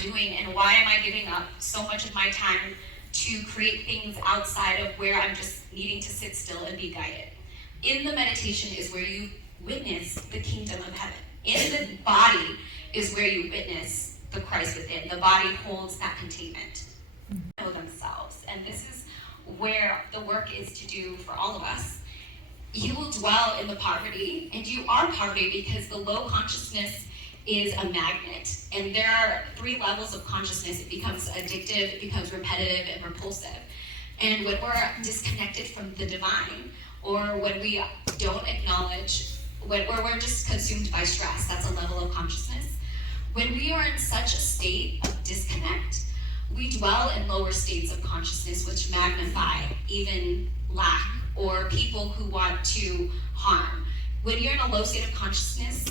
doing, and why am I giving up so much of my time to create things outside of where I'm just needing to sit still and be guided? In the meditation is where you witness the kingdom of heaven. In the body is where you witness the Christ within. The body holds that containment. Know themselves. And this is where the work is to do for all of us. You will dwell in the poverty, and you are poverty because the low consciousness is a magnet. And there are 3 levels of consciousness. It becomes addictive, it becomes repetitive, and repulsive. And when we're disconnected from the divine, or when we don't acknowledge, or we're just consumed by stress, that's a level of consciousness. When we are in such a state of disconnect, we dwell in lower states of consciousness which magnify even lack or people who want to harm. When you're in a low state of consciousness,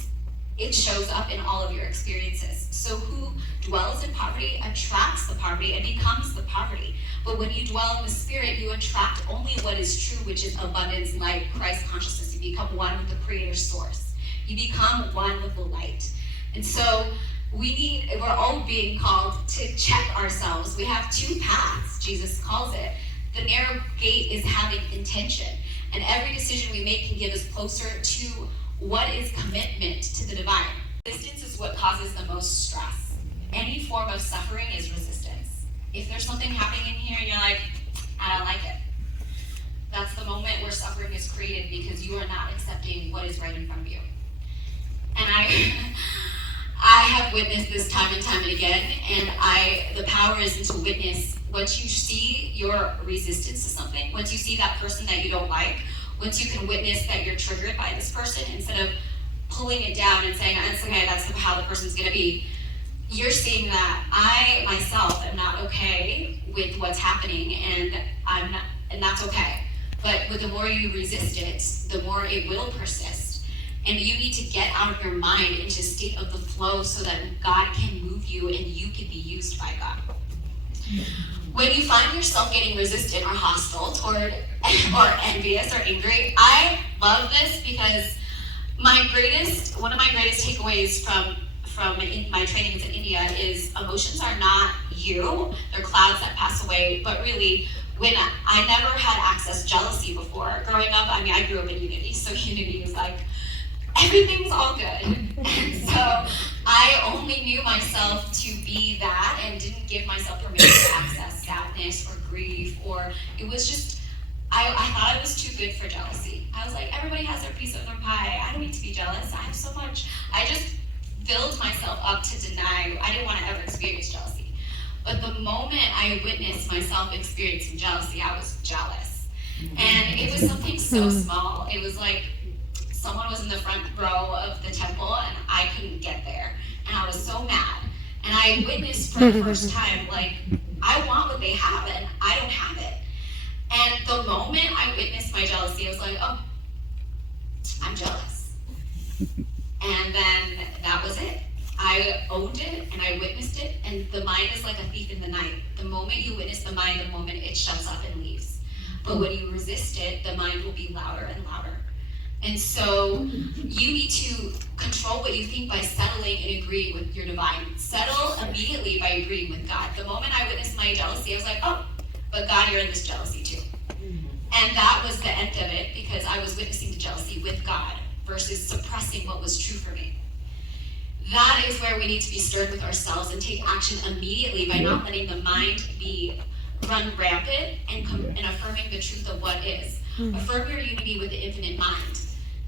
it shows up in all of your experiences. So who dwells in poverty attracts the poverty and becomes the poverty. But when you dwell in the spirit, you attract only what is true, which is abundance, light, Christ consciousness. You become one with the creator source. You become one with the light. And so we're all being called to check ourselves. We have 2 paths, Jesus calls it. The narrow gate is having intention. And every decision we make can get us closer to what is commitment to the divine. Resistance is what causes the most stress. Any form of suffering is resistance. If there's something happening in here and you're like, I don't like it, that's the moment where suffering is created because you are not accepting what is right in front of you. And I have witnessed this time and time and again, and the power is to witness. Once you see your resistance to something, once you see that person that you don't like, once you can witness that you're triggered by this person, instead of pulling it down and saying, it's okay, that's how the person's gonna be, you're seeing that I myself am not okay with what's happening, and that's okay. But the more you resist it, the more it will persist. And you need to get out of your mind into a state of the flow so that God can move you and you can be used by God. When you find yourself getting resistant or hostile toward or envious or angry, I love this because one of my greatest takeaways from my trainings in India is emotions are not you, they're clouds that pass away, but really when I never had access jealousy before. Growing up, I grew up in Unity, so Unity was like, everything's all good. And so I only knew myself to be that and didn't give myself permission to access sadness or grief, or it was just, I thought I was too good for jealousy. I was like, everybody has their piece of their pie. I don't need to be jealous. I have so much. I just filled myself up to deny. I didn't want to ever experience jealousy. But the moment I witnessed myself experiencing jealousy, I was jealous. And it was something so small. It was like, someone was in the front row of the temple and I couldn't get there. And I was so mad. And I witnessed for the first time, like, I want what they have and I don't have it. And the moment I witnessed my jealousy, I was like, oh, I'm jealous. And then that was it. I owned it and I witnessed it. And the mind is like a thief in the night. The moment you witness the mind, the moment it shuts up and leaves. But when you resist it, the mind will be louder and louder. And so you need to control what you think by settling and agreeing with your divine. Settle immediately by agreeing with God. The moment I witnessed my jealousy, I was like, oh, but God, you're in this jealousy too. And that was the end of it because I was witnessing the jealousy with God versus suppressing what was true for me. That is where we need to be stirred with ourselves and take action immediately by not letting the mind run rampant and affirming the truth of what is. Affirm your unity with the infinite mind,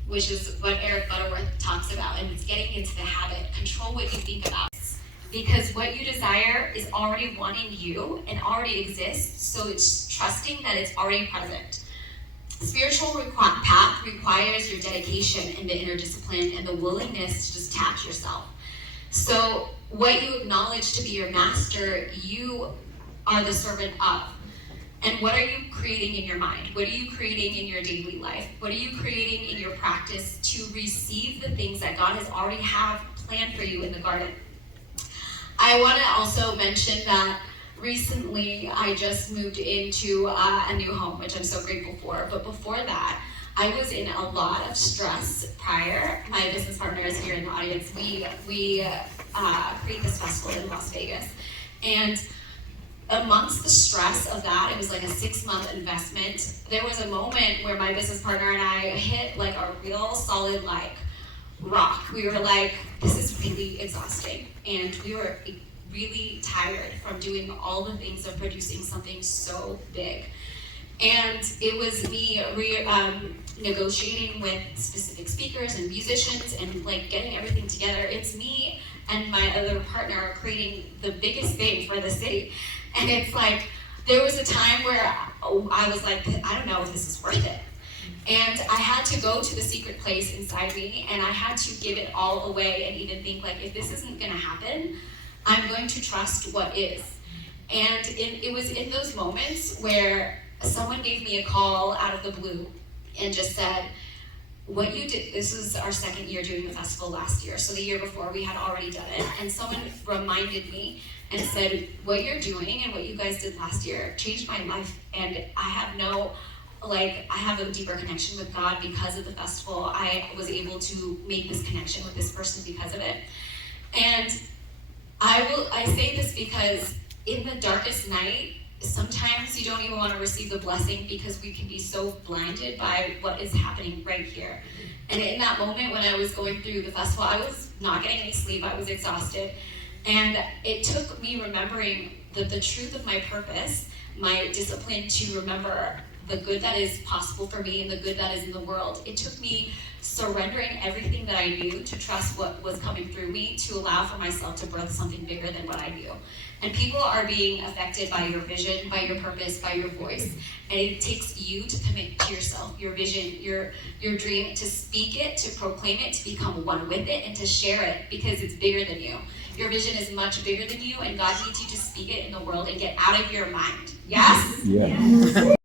which is what Eric Butterworth talks about, and it's getting into the habit. Control what you think about. Because what you desire is already wanting you and already exists, so it's trusting that it's already present. Spiritual path requires your dedication and the inner discipline and the willingness to detach yourself. So what you acknowledge to be your master, you are the servant of. And what are you creating in your mind? What are you creating in your daily life? What are you creating in your practice to receive the things that God has already have planned for you in the garden? I want to also mention that recently I just moved into a new home, which I'm so grateful for. But before that, I was in a lot of stress prior. My business partner is here in the audience. We create this festival in Las Vegas. And amongst the stress of that, it was like a 6-month investment. There was a moment where my business partner and I hit like a real solid like rock. We were like, this is really exhausting. And we were really tired from doing all the things of producing something so big. And it was me negotiating with specific speakers and musicians and like getting everything together. It's me and my other partner creating the biggest thing for the city. And it's like, there was a time where I was like, I don't know if this is worth it. And I had to go to the secret place inside me and I had to give it all away and even think like, if this isn't gonna happen, I'm going to trust what is. And it was in those moments where someone gave me a call out of the blue and just said, what you did, this was our 2nd year doing the festival last year, so the year before we had already done it, and someone reminded me and said, what you're doing and what you guys did last year changed my life, and I have a deeper connection with God because of the festival. I was able to make this connection with this person because of it. And I say this because in the darkest night, sometimes you don't even want to receive the blessing because we can be so blinded by what is happening right here. And in that moment when I was going through the festival, I was not getting any sleep, I was exhausted. And it took me remembering the truth of my purpose, my discipline to remember the good that is possible for me and the good that is in the world. It took me surrendering everything that I knew to trust what was coming through me to allow for myself to birth something bigger than what I knew. And people are being affected by your vision, by your purpose, by your voice. And it takes you to commit to yourself, your vision, your dream, to speak it, to proclaim it, to become one with it, and to share it because it's bigger than you. Your vision is much bigger than you, and God needs you to speak it in the world and get out of your mind. Yes? Yeah.